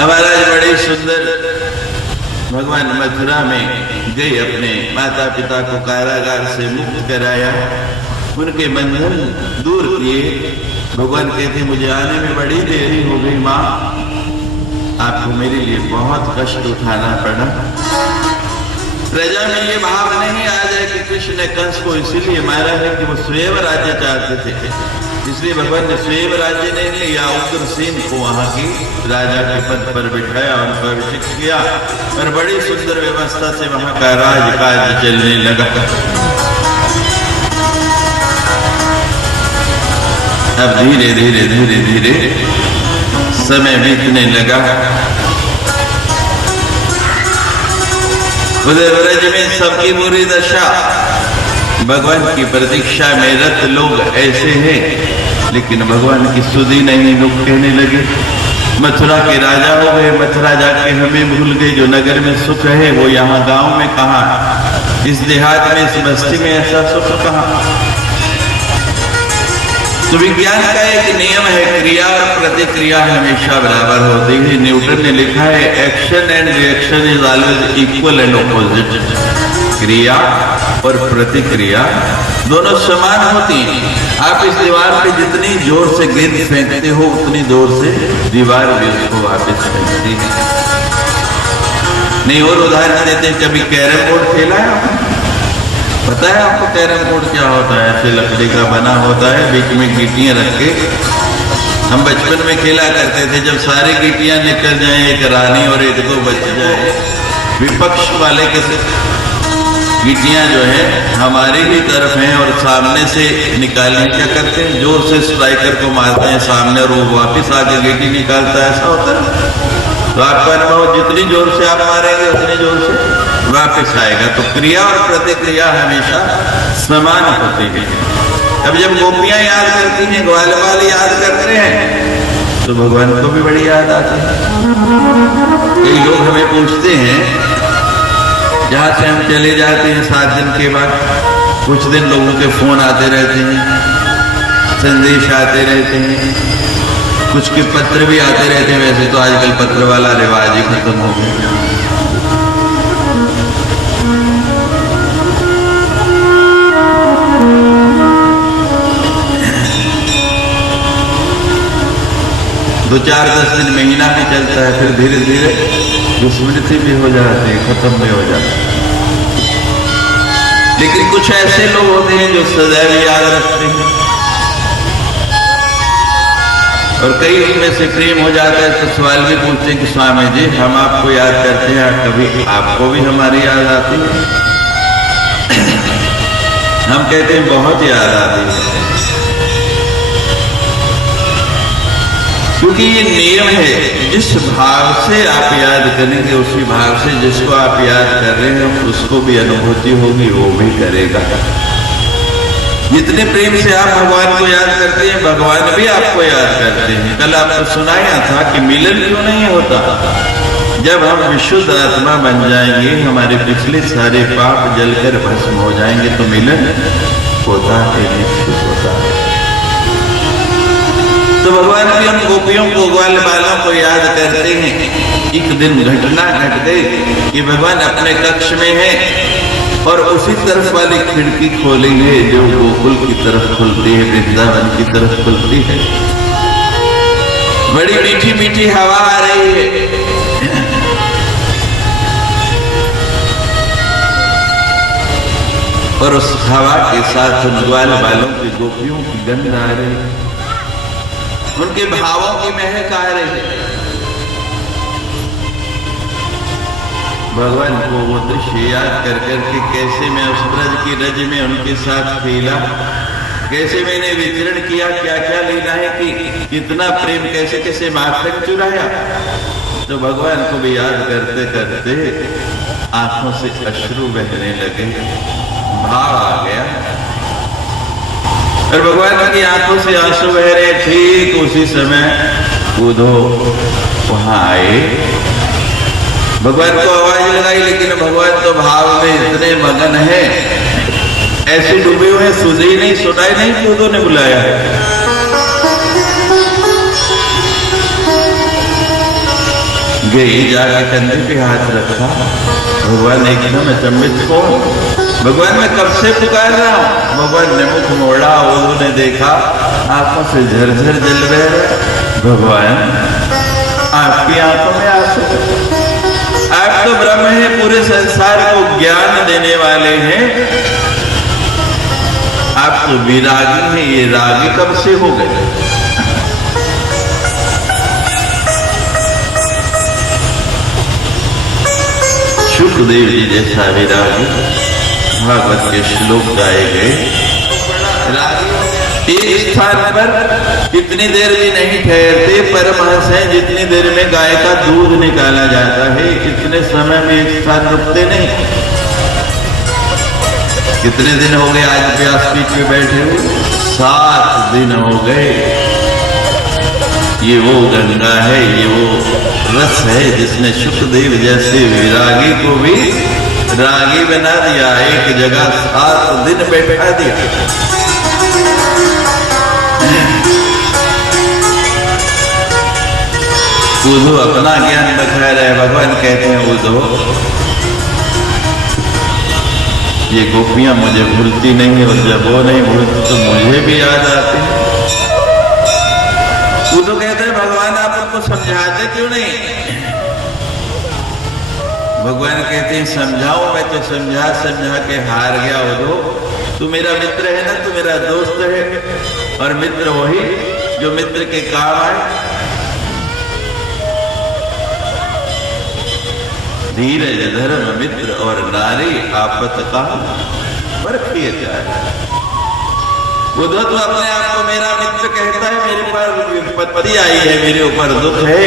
महाराज बड़ी सुंदर भगवान मथुरा में गए, अपने माता पिता को कारागार से मुक्त कराया, उनके बंधन दूर किए। भगवान कहते मुझे आने में बड़ी देरी हो गई माँ, आपको मेरे लिए बहुत कष्ट उठाना पड़ा। प्रजा में ये भाव नहीं आ जाए कि कृष्ण ने कंस को इसीलिए मारा है कि वो स्वयं राज्य चाहते थे, इसलिए भगवान ने स्वयं राज्य नहीं लिया, उग्रसेन को वहां की राजा के पद पर बिठाया और उनको अभिषेक किया और बड़ी सुंदर व्यवस्था से वहां का राजकाज चलने लगा। अब धीरे धीरे धीरे धीरे समय बीतने लगा। उधर ब्रज में सबकी बुरी दशा, भगवान की प्रतीक्षा में रत लोग ऐसे हैं, लेकिन भगवान की सुधि नहीं। लोग कहने लगे मथुरा के राजा हो गए, मथुरा जाके हमें भूल गए, जो नगर में सुख है वो यहाँ गांव में कहाँ, इस देहात में, इस बस्ती में ऐसा सुख कहाँ। तो विज्ञान का एक नियम है, क्रिया और प्रतिक्रिया हमेशा बराबर होती है। न्यूटन ने लिखा है action and reaction is always equal and opposite. क्रिया और प्रतिक्रिया दोनों समान होती हैं। आप इस दीवार पे जितनी जोर से गेंद फेंकते हो उतनी जोर से दीवार भी उसको वापस फेंकती है। नहीं और उदाहरण देते, कभी कैरम बोर्ड खेला है? पता है आपको कैरम बोर्ड क्या होता है? ऐसे लकड़ी का बना होता है, बीच में गीटियां रख के हम बचपन में खेला करते थे। जब सारी गीटियां निकल जाएं, एक रानी और एक दो बच जाए, विपक्ष वाले के गीटियां जो है हमारी ही तरफ हैं और सामने से निकालने क्या करते हैं, जोर से स्ट्राइकर को मारते हैं सामने और वो वापिस आके गीटी निकालता है, ऐसा होता है। तो आपका अनुभव जितनी जोर से आप मारेंगे उतनी जोर से वापस आएगा। तो क्रिया और प्रतिक्रिया हमेशा समान होती है। अब जब गोपियां याद करती हैं, ग्वाल वाले याद करते हैं, तो भगवान को भी बड़ी याद आती है। कई लोग हमें पूछते हैं, जहां से हम चले जाते हैं 7 दिन के बाद, कुछ दिन लोगों के फोन आते रहते हैं, संदेश आते रहते हैं, कुछ के पत्र भी आते रहते हैं। वैसे तो आजकल पत्र वाला रिवाज ही खत्म हो गया। दो 4-10 दिन महीना भी चलता है, फिर धीरे धीरे स्मृति भी हो जाती है, खत्म भी हो जाती है। लेकिन कुछ ऐसे लोग होते हैं जो सदैव याद रखते हैं, और कई उनमें से प्रेम हो जाता है तो सवाल भी पूछते हैं कि स्वामी जी हम आपको याद करते हैं, कभी आपको भी हमारी याद आती है? हम कहते हैं बहुत याद आती है, क्योंकि ये नियम है, जिस भाव से आप याद करेंगे उसी भाव से जिसको आप याद कर रहे हैं उसको भी अनुभूति होगी, वो भी करेगा। जितने प्रेम से आप भगवान को याद करते हैं, भगवान भी आपको याद करते हैं। कल आपको सुनाया था कि मिलन क्यों नहीं होता? जब हम विशुद्ध आत्मा बन जाएंगे, हमारे पिछले सारे पाप जलकर भस्म हो जाएंगे, तो मिलन होता है, निश्चित होता है। तो भगवान भी हम गोपियों को, ग्वाल बालों को याद करते हैं। एक दिन घटना घट गई कि भगवान अपने कक्ष में है और उसी तरफ वाली खिड़की खोलेंगे जो गोकुल की तरफ खुलती है, वृंदावन की तरफ खुलती है। बड़ी मीठी मीठी हवा आ रही है, और उस हवा के साथ ग्वाल बालों की गोपियों की गंध आ रही है, उनके भावों की महक आ रही है। भगवान को वो दृश्य याद कर करके कैसे मैं उस ब्रज की रज में उनके साथ खेला, कैसे मैंने विचरण किया, क्या क्या लीला है कि कितना प्रेम, कैसे कैसे माखन चुराया। तो भगवान को भी याद करते करते आंखों से अश्रु बहने लगे, भाव आ गया और भगवान की आंखों से आंसू बह रहे। ठीक उसी समय कूदो वहां आए, भगवान को आवाज लगाई, लेकिन भगवान तो भाव में इतने मगन है, ऐसे डूबे हुए सुधी नहीं, सुनाई नहीं कि उन्होंने बुलाया। गई, जाके कंधे पे हाथ रखा। भगवान एकदम अचंभित, कौन? भगवान मैं कब से पुकार रहा हूं। भगवान ने मुख मोड़ा, उन्होंने देखा आंखों से झरझर जल रहे। भगवान आपकी आंखों में आंसू, आप तो ब्रह्म है, पूरे संसार को ज्ञान देने वाले हैं, आप तो विरागी हैं, ये रागी कब से हो गए? सुखदेव जी जैसा विरागी भागवत के श्लोक गाए गए। एक स्थान पर इतनी देर भी नहीं ठहरते, परमहंस हैं, जितनी देर में गाय का दूध निकाला जाता है इतने समय में एक स्थान रुकते नहीं। कितने दिन हो गए आज व्यासपीठ पे बैठे हुए? 7 दिन हो गए। ये वो गंगा है, ये वो रस है जिसने सुखदेव जैसे विरागी को भी रागी बना दिया, एक जगह 7 दिन बैठा दिया। उद्धव अपना ज्ञान बता रहे, भगवान कहते हैं उद्धव ये गोपियां मुझे भूलती नहीं, और जब वो नहीं भूलती तो मुझे भी याद आती। उद्धव कहते हैं भगवान आप उनको समझाते क्यों नहीं? भगवान कहते हैं समझाओ, मैं तो समझा समझा के हार गया। उद्धव तू मेरा मित्र है ना, तू मेरा दोस्त है, और मित्र वही जो मित्र के काम आए। धीरज धर्म मित्र और नारी आपत का परखिए जाए। उद्धव तो अपने आप को मेरा मित्र कहता है, मेरे पर विपत्ति आई है, मेरे ऊपर दुख है।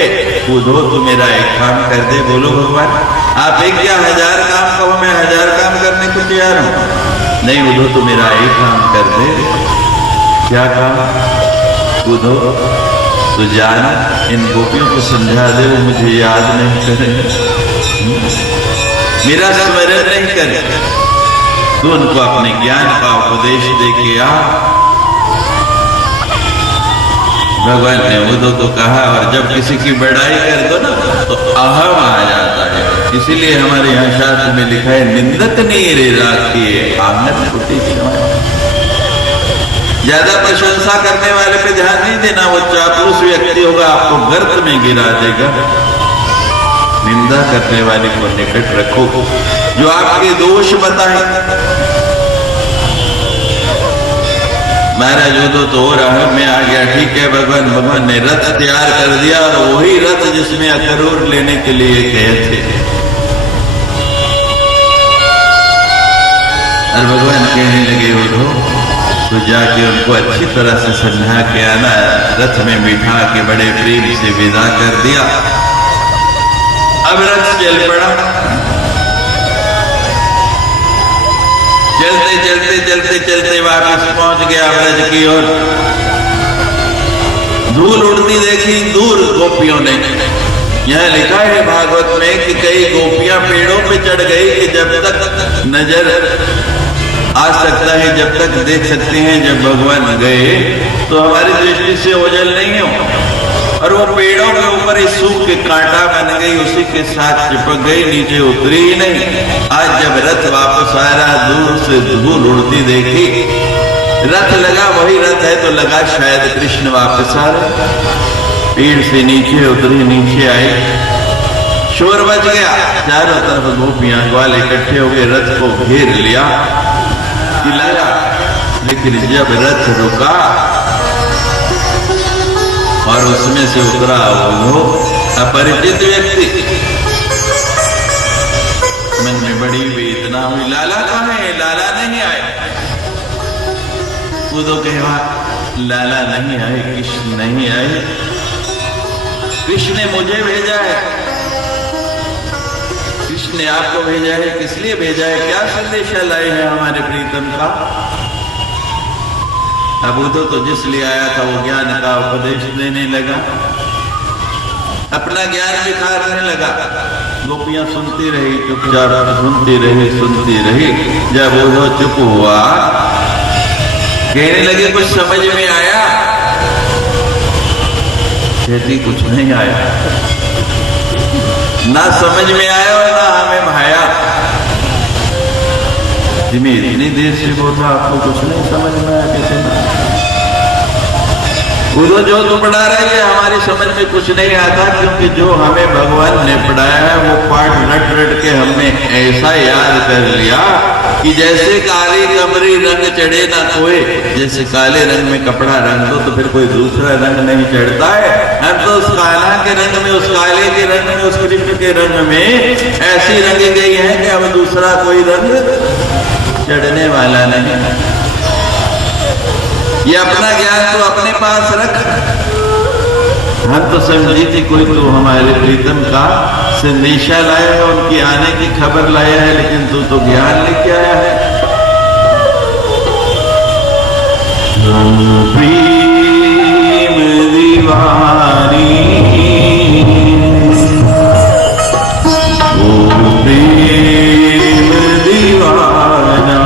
उद्धव तू मेरा एक काम कर दे। बोलो भगवान, आप एक क्या 1000 काम कहो, मैं 1000 काम करने को तैयार हूं। नहीं उद्धव तू मेरा एक काम कर दे। क्या काम? उद्धव तू जाना इन गोपियों को समझा दे, वो मुझे याद नहीं करे, मेरा स्मरण नहीं करे, तो उनको अपने ज्ञान का उपदेश दे के आ। भगवान ने उद्धव को कहा, और जब किसी की बड़ाई कर दो ना तो अहम आ जाता है। इसीलिए हमारे यहाँ शास्त्र में लिखा है निंदक नीरे राखिए आंगन कुटी। ज्यादा प्रशंसा करने वाले पे ध्यान नहीं देना, वो चापलूस व्यक्ति होगा, आपको गर्त में गिरा देगा। निंदा करने वाले को निकट रखो, जो आपके दोष बताए। महाराज उद्धव तो हो रहा है, मैं आ गया, ठीक है भगवान ने रथ तैयार कर दिया, और वही रथ जिसमें अखरोट लेने के लिए गए थे। और भगवान कहने लगे उद्धव तो जाके उनको अच्छी तरह से समझा के आना। रथ में बिठा के बड़े प्रेम से विदा कर दिया। अब रथ चल पड़ा, चलते चलते चलते चलते वापस पहुंच गया ब्रज की ओर। धूल उड़ती देखी दूर गोपियों ने। यह लिखा है भागवत में कि कई गोपियां पेड़ों पे चढ़ गई कि जब तक नजर आ सकता है, जब तक देख सकते हैं, जब भगवान गए तो हमारी दृष्टि से ओझल नहीं हो। और वो पेड़ों के ऊपर इस सूख के कांटा बन गई, उसी के साथ चिपक गई, नीचे उतरी ही नहीं। आज जब रथ वापस आ रहा, दूर से धूल उड़ती देखी, रथ लगा वही रथ है तो लगा शायद कृष्ण वापस आ रहे। पेड़ से नीचे उतरी, नीचे आई, शोर बच गया। चारों तरफ गोपियां ग्वाल इकट्ठे हो गए, रथ को घेर लिया, खिलाया। लेकिन जब रथ रुका और उसमें से उतरा वो अपरिचित व्यक्ति, मन में बड़ी वेदना हुई। लाला कहाँ है? लाला नहीं आए। उद्धव कहा लाला नहीं आए, कृष्ण नहीं आए, कृष्ण ने मुझे भेजा है, कृष्ण ने आपको भेजा है। किस लिए भेजा है? क्या संदेशा लाए हैं हमारे प्रीतम का? अब उद्धव तो जिस लिए आया था वो ज्ञान का उपदेश देने लगा, अपना ज्ञान बिखारने लगा। गोपियां सुनती रही, चुपचाप सुनती रही। जब उद्धव चुप हुआ, कहने लगे कुछ समझ में आया? कहती कुछ नहीं आया। ना समझ में आया और ना हमें भाया। जी मैं इतनी देर से बोल रहा, आपको कुछ नहीं समझ में आया? कैसे ना उधर जो तू पढ़ा रहा है हमारी समझ में कुछ नहीं आता, क्योंकि जो हमें भगवान ने पढ़ाया है वो पाठ रट रट के हमने ऐसा याद कर लिया कि जैसे काली कमरी रंग चढ़े ना कोई, जैसे काले रंग में कपड़ा रंग दो तो फिर कोई दूसरा रंग नहीं चढ़ता है। हम तो उस काला के रंग में, उस काले के रंग में, उस कृष्ण के रंग में ऐसी रंग गई है कि अब दूसरा कोई रंग चढ़ने वाला नहीं। ये अपना ज्ञान तो अपने पास रख। हम तो समझी थी कोई तो हमारे प्रीतम का संदेशा लाया है, उनकी आने की खबर लाया है, लेकिन तू तो ज्ञान लेके आया है। प्रेम दीवानी, ओ प्रेम दीवाना,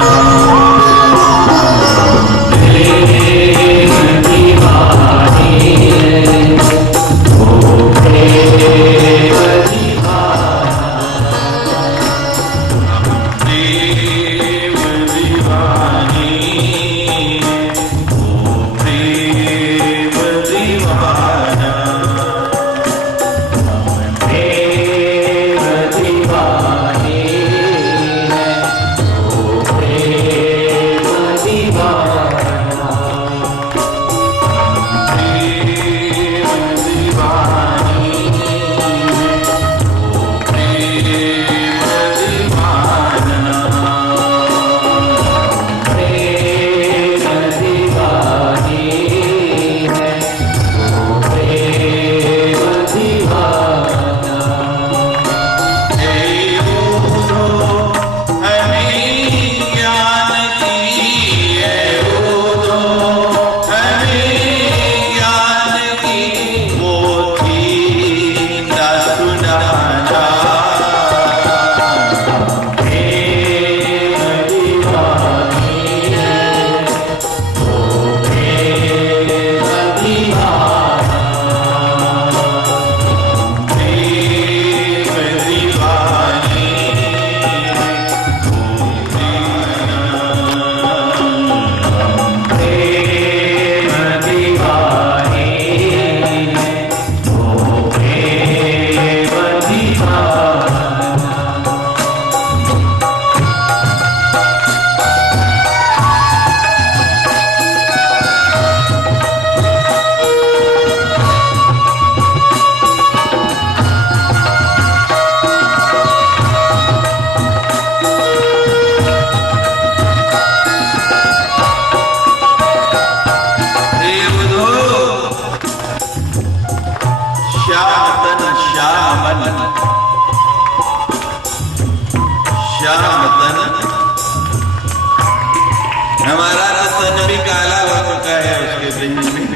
हमारा तन भी काला हो चुका है उसके दिन में,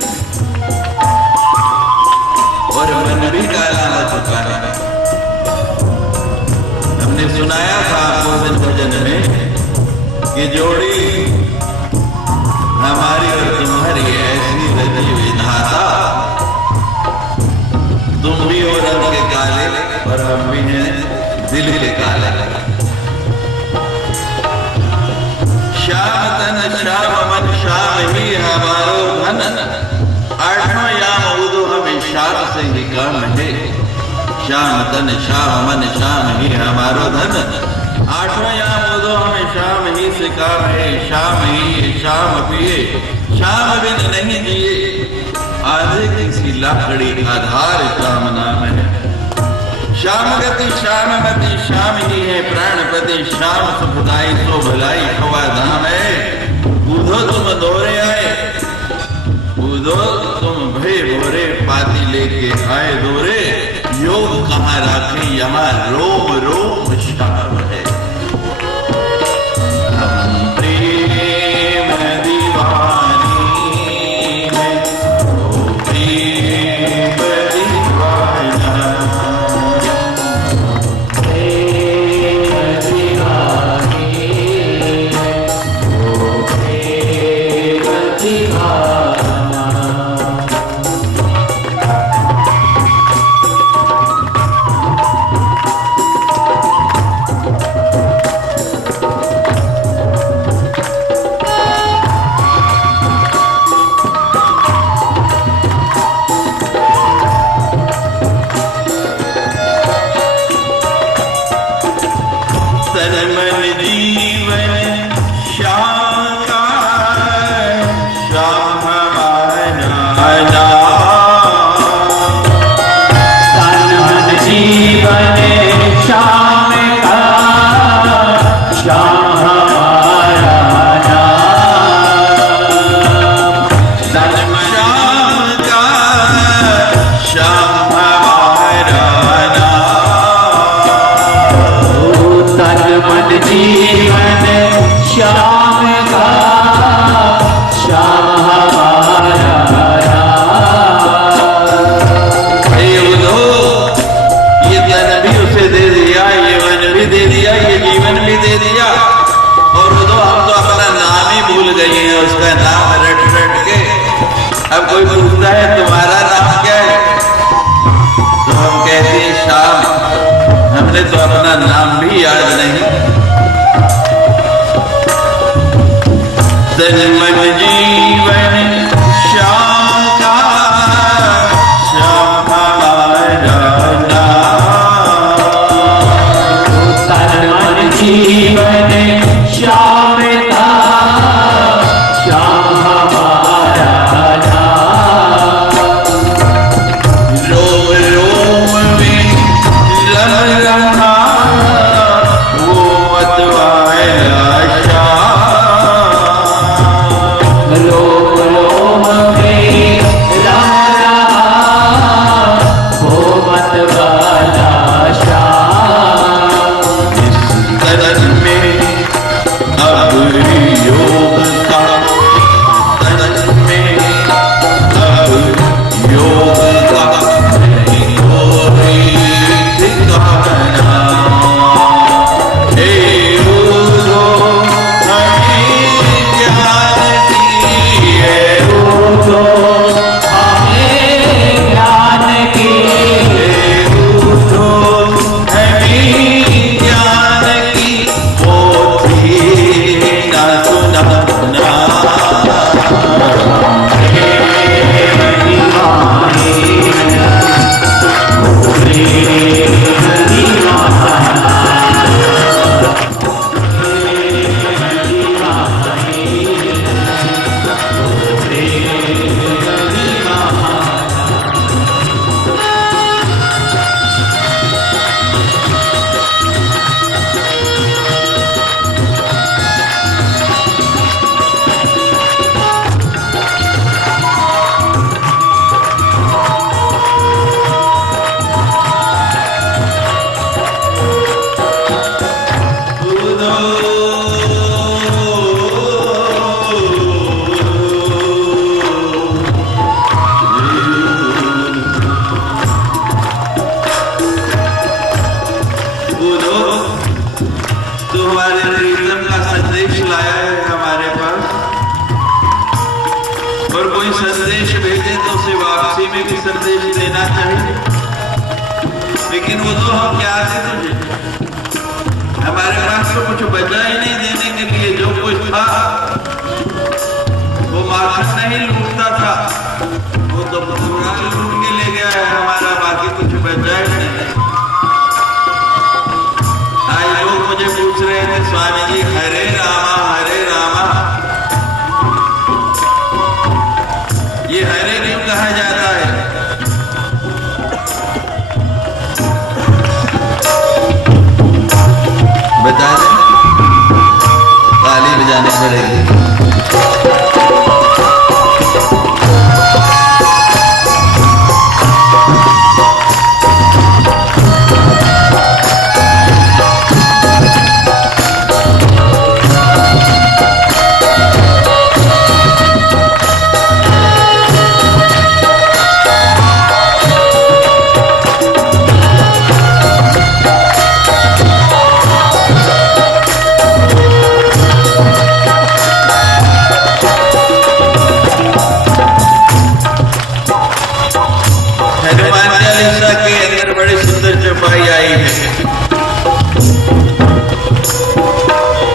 और मन भी काला हो चुका है। हमने सुनाया था आपको दिन भजन में कि जोड़ी हमारी और तुम्हारी ऐसी रची विधाता, तुम भी हो रंग के काले और हम भी हैं दिल के काले। श्याम तन श्याम मन श्याम ही हमारो धन, आठों याम उदो हमें श्याम से ही काम है। श्याम तन श्याम मन श्याम ही हमारो धन, आठों याम उदो हमें श्याम ही से काम है। श्याम ही श्याम पिए श्याम बिन नहीं जिए, आधे किसी लाकड़ी आधार श्याम नाम है। श्याम गति श्याम मति श्याम ही है, प्राणपति श्याम सुखदाई सो भलाई खवा धाम है। कूदो तुम दौरे आए, कूदो तुम भय भोरे, पाती लेके आए दौरे। योग कहाँ राखे यहाँ रोम रोम श्याम है। हम प्रेम दीवानी है, ओ प्रेम दीवाना, दे दिया और उधर हम तो अपना नाम ही भूल गए हैं, उसका नाम रट रट के। अब कोई पूछता है तुम्हारा नाम क्या है, तो हम कहते हैं श्याम। हमने तो अपना नाम भी याद नहीं। तन मन जीवन श्याम का, श्याम हमारा नाम। तन मन जीवन श्याम का, श्याम हमारा नाम। रोम रोम में लग रहा वो मतवाला श्याम। रोम रोम में रम रहा वो मतवाला श्याम। इस तन में अब योग का, तन में अब योग का नहीं कोई ठिकाना। हे गुरु हमें ज्ञान दिए, तो हमें ज्ञान की गुरु हमें ज्ञान की पोथी न सुनाना। तो हमारे कीर्तन का संदेश लाया है हमारे पास, और कोई संदेश भेजे तो उसे वापसी में भी संदेश देना चाहिए। लेकिन वो तो हम क्या थे तुझे, हमारे पास तो कुछ बचा ही नहीं देने के लिए। जो कुछ था वो माखन नहीं लूटता था, वो तो पूरा लूट के ले गया है हमारा, बाकी कुछ बचा ही नहीं। आज लोग मुझे पूछ रहे थे स्वामी जी हरे रामा ये हरे क्यों कहा जाता है? बता दें, ताली बजानी पड़ेगी।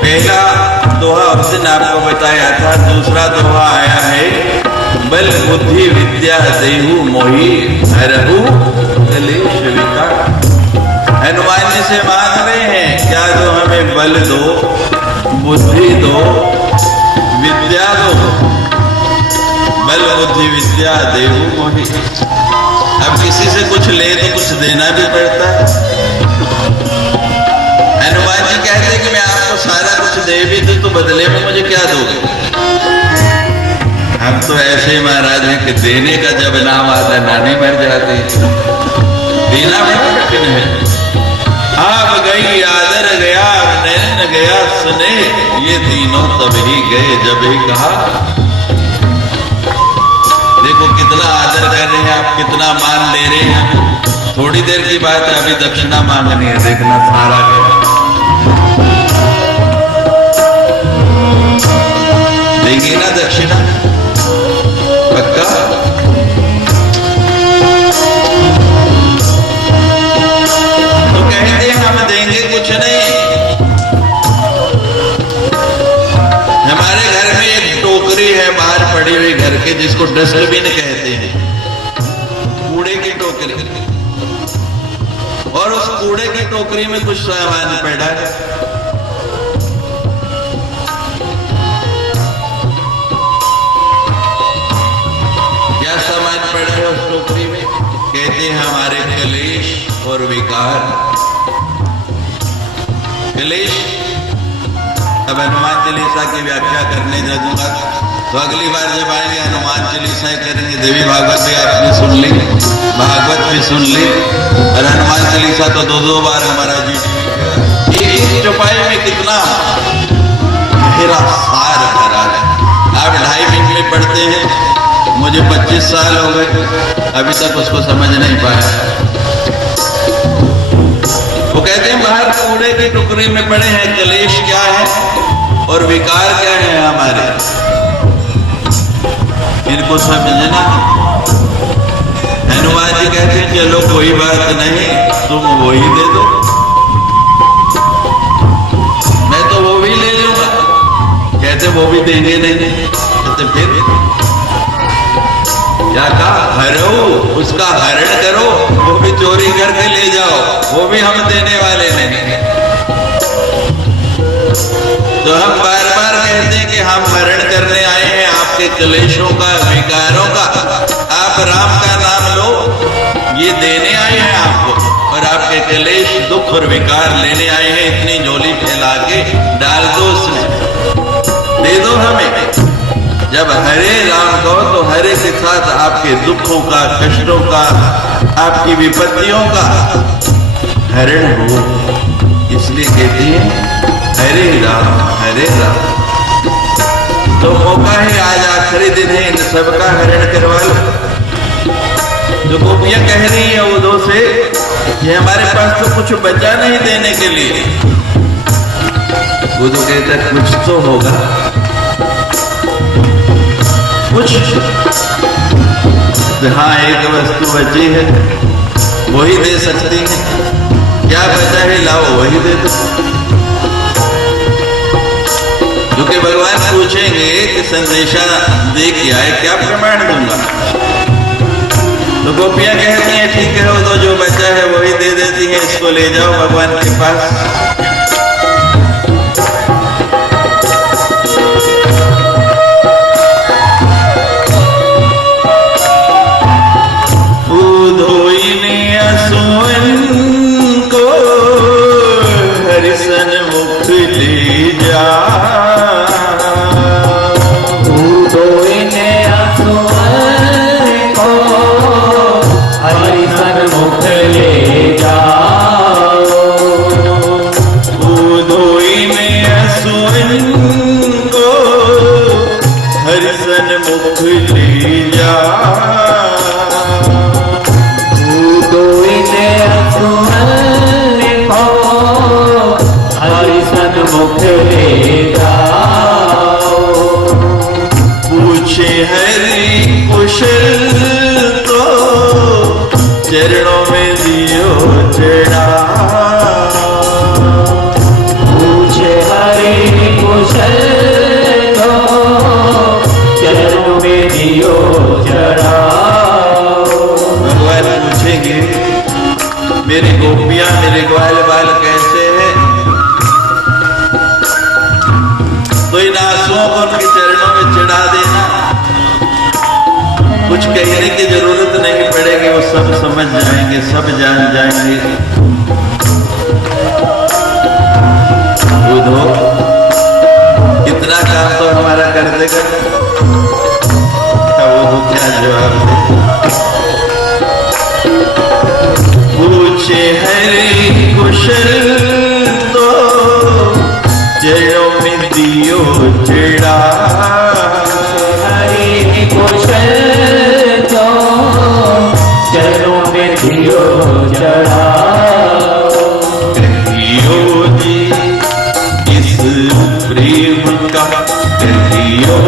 पहला दोहा उस दिन आपको बताया था, दूसरा दोहा आया है बल बुद्धि विद्या देहु मोहि हरहु कलेश विकार। हनुमान जी से मांग रहे हैं क्या दो, हमें बल दो, बुद्धि दो, विद्या दो। बल बुद्धि विद्या देहु मोहि। अब किसी से कुछ ले तो कुछ देना भी पड़ता है। हनुमान जी कहते हैं कि मैं आपको सारा कुछ दे भी दूं तो बदले में मुझे क्या दोगे? हम तो ऐसे महाराज हैं कि देने का जब नाम आता नानी मर जाती, देना बड़ा कठिन है। आप गई आदर गया नैन गया सुने, ये तीनों तब ही गए जब ही कहा। देखो कितना आदर कर रहे हैं आप, कितना मान ले रहे हैं। थोड़ी देर की बात है, अभी दक्षिणा मांगनी है, देखना सारा गया। देंगे ना दक्षिणा? पक्का? तो कहते हम देंगे कुछ नहीं। हमारे घर में एक टोकरी है बाहर पड़ी हुई घर के, जिसको डस्टबिन कहते हैं, कूड़े की टोकरी, और उस कूड़े की टोकरी में कुछ सामान पड़ा है। क्या सामान पड़ा है उस टोकरी में? कहते हैं हमारे कलेश और विकार। कलेश, अब हनुमान चालीसा की व्याख्या करने जाऊंगा तो अगली बार जब आएंगे हनुमान चालीसा करेंगे। देवी भागवत भी आपने सुन ली, भागवत भी सुन ली, और हनुमान चालीसा तो दो बार हमारा जी एक चौपाई में कितना गहरा सार भरा है। आप 2.5 मिनट में पढ़ते हैं, मुझे 25 साल हो गए, अभी तक उसको समझ नहीं पाया। वो कहते हैं बाहर कूड़े की टुकड़ी में पड़े हैं, कलेश क्या है और विकार क्या है हमारे, इनको समझना। हनुमान जी कहते हैं चलो कोई बात नहीं, तुम वही दे दो, मैं तो वो भी ले लूंगा। कहते वो भी देंगे नहीं। कहते फिर क्या कहा? हरो, उसका हरण करो, वो भी चोरी करके ले जाओ, वो भी हम देने वाले नहीं। तो हम बार बार कहते हैं कि हम हरण करने आए हैं आपके कलेशों का, विकारों का। आप राम का नाम लो, ये देने आए हैं आपको, और आपके कलेश, दुख और विकार लेने आए हैं। इतनी झोली फैला के डाल दो उसमें, दे दो हमें। जब हरे राम कहो तो हरे के साथ आपके दुखों का, कष्टों का, आपकी विपत्तियों का हरण हो। इसलिए कहती है हरे राम हरे राम। तो मौका है, आज आखिरी दिन है, इन सबका हरण करवा लो। जो गोपियां कह रही है उदो से कि हमारे पास तो कुछ बचा नहीं देने के लिए। वो तो कहता कुछ तो होगा, कुछ। हाँ, एक वस्तु बची है, वही दे सकती है। क्या बचा है, लाओ वही दे दो। क्योंकि भगवान पूछेंगे कि संदेशा दे के आए, क्या प्रमाण दूंगा? तो गोपियां कहती हैं ठीक है, वो तो जो बचा है वही दे देती है, इसको ले जाओ भगवान के पास। हरिसन मुख ले जा, हरिसन मुख ले जाओ। धोई ने असुन को हरिसन मुख ले जा। हरिसन मुख ले जाओ। पूछे हरि कुशल तो चरणों में दियो चढ़ा। पूछे हरि कुशल तो चरणों में दियो चढ़ा। भगवान पूछेंगे मेरी गोपियां, मेरे ग्वाल बाल कैसे हैं? तो इन आंसुओं को उनके चरणों में चढ़ा देना। कुछ कहने की जरूरत नहीं पड़ेगी, वो सब समझ जाएंगे, सब जान जाएंगे। बुधो इतना काम तो हमारा कर देगा, वो क्या जवाब दे? पूछे हरि कुशल तो जयो में दियो चढ़ा। हरि कुशल तो चरणों में दियो चढ़ा। कहियो जी इस प्रेम का, कहियो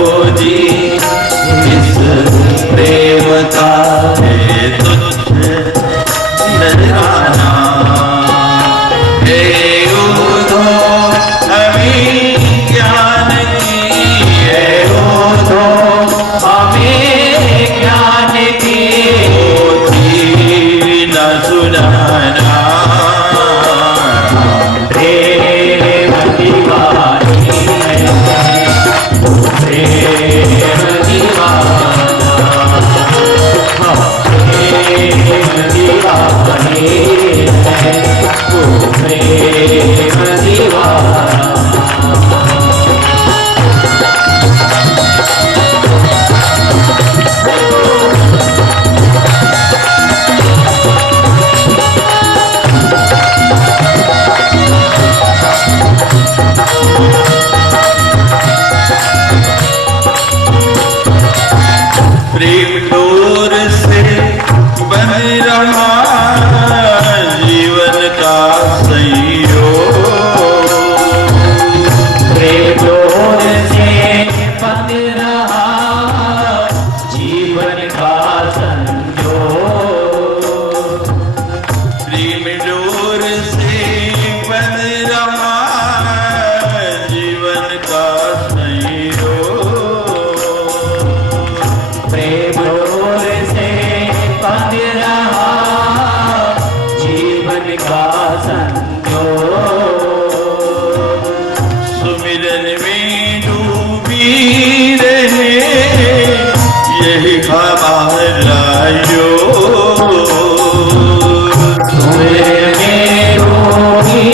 बन रहा जीवन का संयोग, प्रेम डोर से बंध रहा जीवन का संयोग, सुमिरन में डूबी रहे यही हमारा योग, सुमिरन में डूबी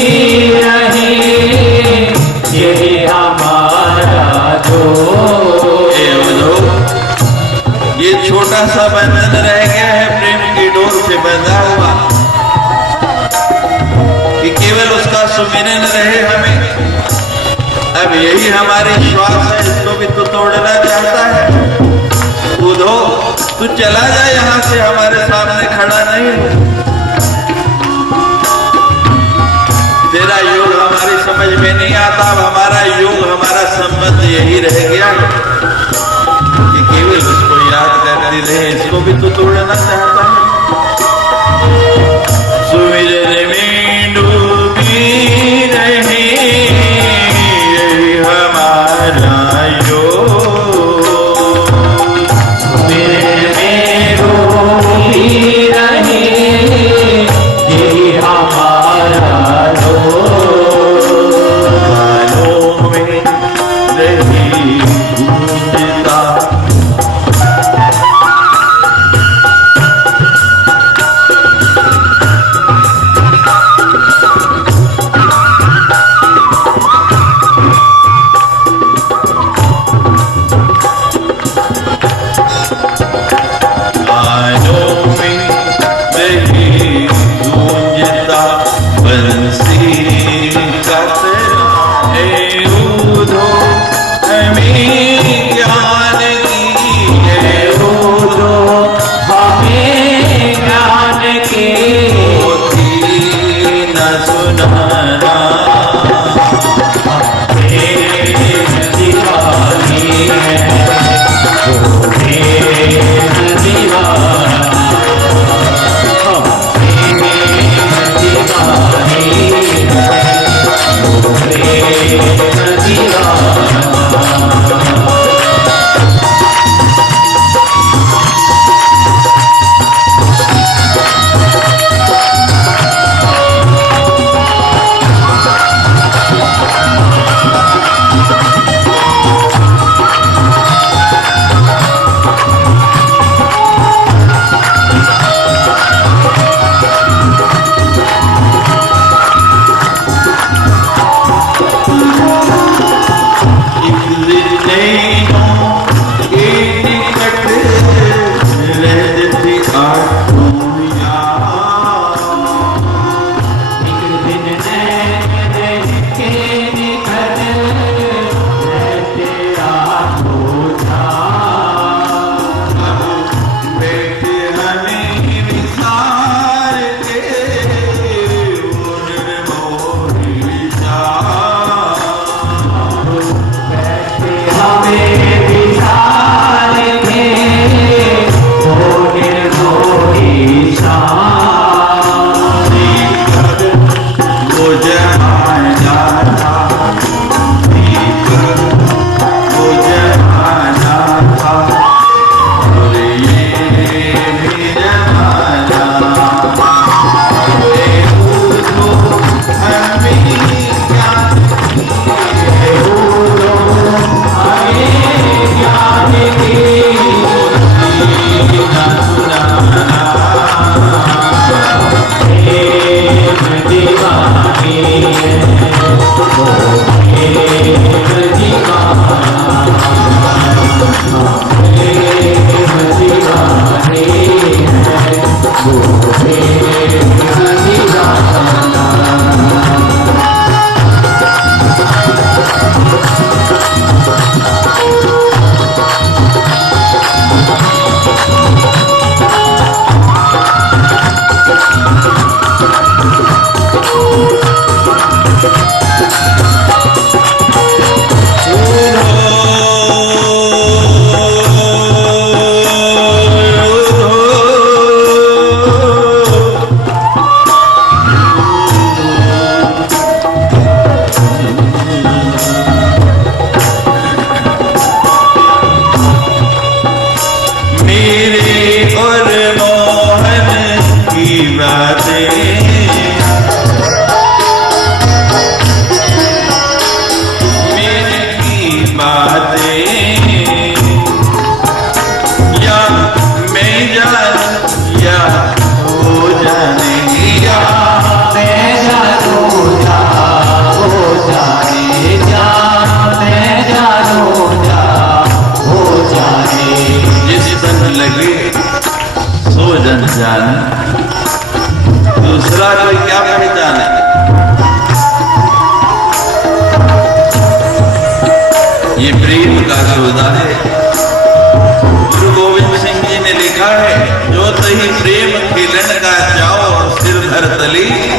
रहे यही हमारा योग। ये छोटा सा बंधन रह गया है प्रेम की डोर से बंधा हुआ, कि केवल उसका सुमिरन रहे हमें। अब यही हमारी श्वास है, इसको भी तो तोड़ना चाहता है। उधो तू चला जा यहाँ से, हमारे सामने खड़ा नहीं हो। तेरा योग हमारी समझ में नहीं आता। अब हमारा योग, हमारा संबंध यही रह गया है कि केवल उसको याद करते रहे, इसको भी तो तोड़ना चाहता है। सुमिरन में डूबी रहे यही हमारा योग, सुमिरन में डूबी रहे यही हमारा योग, कानों में रही गूंजता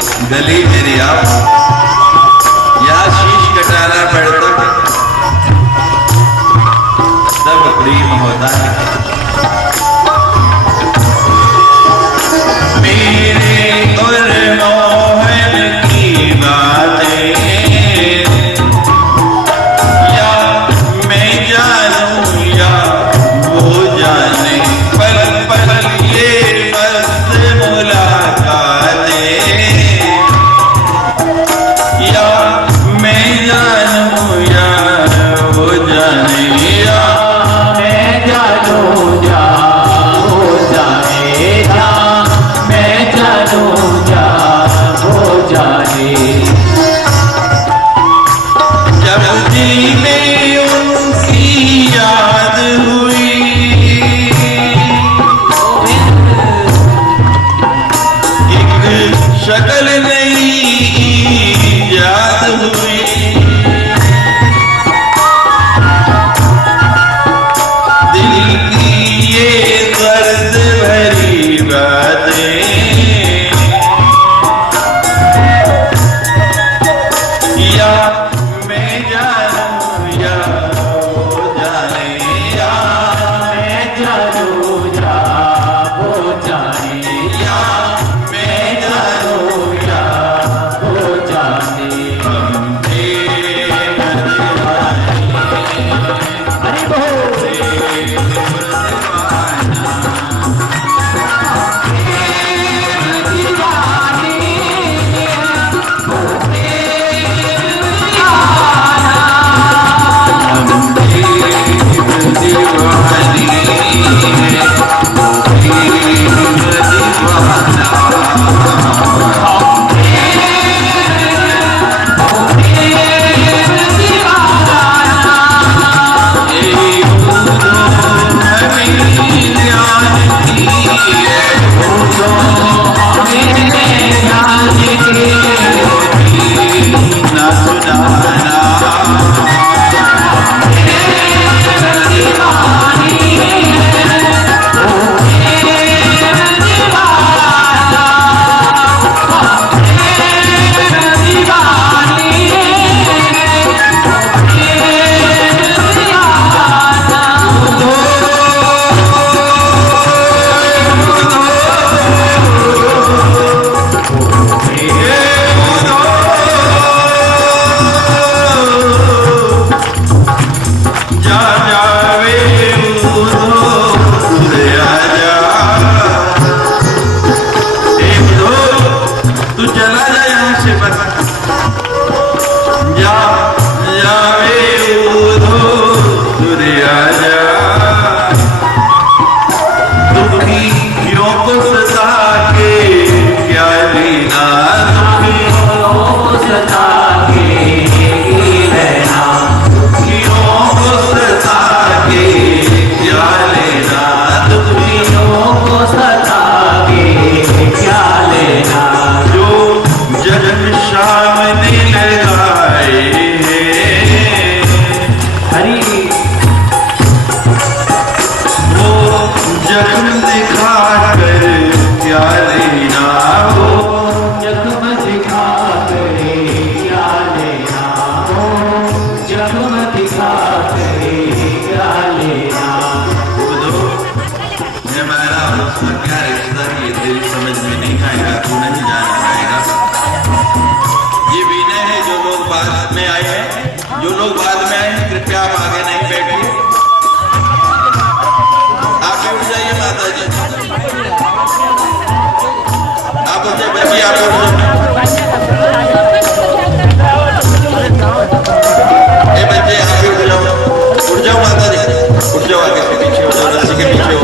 गली मेरी आप, यहाँ शीश कटाना पड़ता है तब प्रेम होता है। मेरे और मोहन की बातें या मैं जानूं या वो जाने, पल पल ये मस्त मुलाकातें या मैं जानूं या वो जाने, या मैं जानूं या वो जाने, या मैं जानूं या वो जाने। जब दिल में उनकी याद हुई, एक शक्ल नई याद हुई, दिल की ये दर्द भरी बातें या मैं जानूं या वो जाने, या मैं जानूं या वो जाने, या मैं जानूं या वो जाने। हरि बोल। जो लोग बाद में आए कृपया आप आगे नहीं बैठिए, आप भी उठ जाइए माता जी, आप उठ जाइए बच्ची, आप उठ जाओ, ए बच्चे आप भी उठ जाओ माता जी, उठ जाओ, आगे से पीछे हो जाओ, रस्सी के पीछे हो।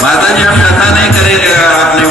माता जी हम कथा नहीं करेंगे, आपने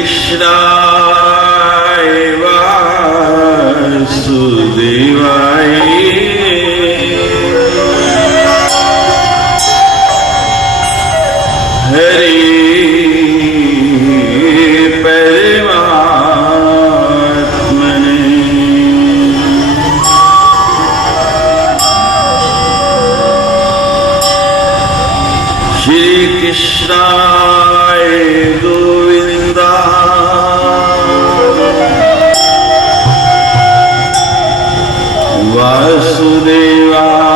Krishna Vasudevaya कृष्णाय गोविंदा वासुदेवाय